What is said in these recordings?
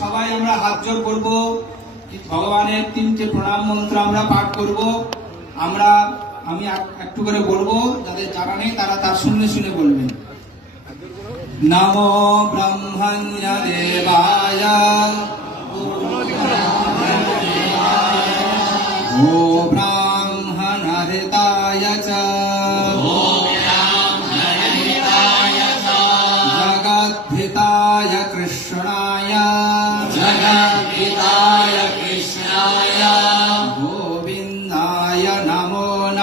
সবাই আমরা হাত জোর করব। ভগবানের তিনটে প্রণাম মন্ত্র আমরা পাঠ করব। আমরা, আমি একটু করে বলব, যাদের জানা নেই তারা তার শুনে শুনে বলবেন। নম ব্রহ্মণ্য দেবায় ব্রাহ্মণ হৃতায় চ কৃষ্ণায়।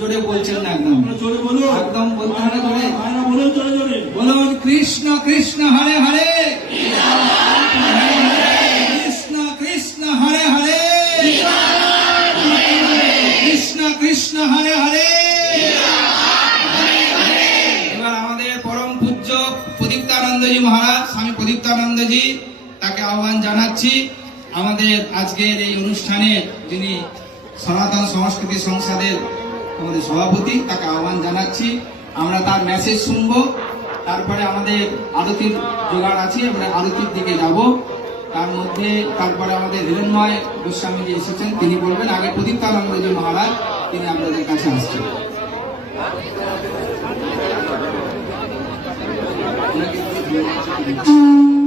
জোরে বলছেন না একদম। জোরে বলুন একদম বলতে হবে জোরে। বলুন জোরে জোরে। বলুন কৃষ্ণ কৃষ্ণ হরে হরে। কৃষ্ণ কৃষ্ণ হরে হরে। কৃষ্ণ কৃষ্ণ হরে হরে। এবার আমাদের পরম পূজ্য প্রদীপ্তানন্দজি মহারাজ স্বামী প্রদীপ্তানন্দজি তাকে আহ্বান জানাচ্ছি। আমাদের আজকের এই অনুষ্ঠানে যিনি সনাতন সংস্কৃতি সংসদের আমাদের সভাপতি, তাকে আহ্বান জানাচ্ছি। আমরা তার মেসেজ শুনব। তারপরে আমাদের আরতির জোগাড় আছে, আমরা আরতির দিকে যাব। তার মধ্যে, তারপরে আমাদের হিরণময় গোস্বামী যে এসেছেন, তিনি বলবেন, আগে প্রদীপ্তানন্দজি মহারাজ, তিনি আপনাদের কাছে আসছেন। Thank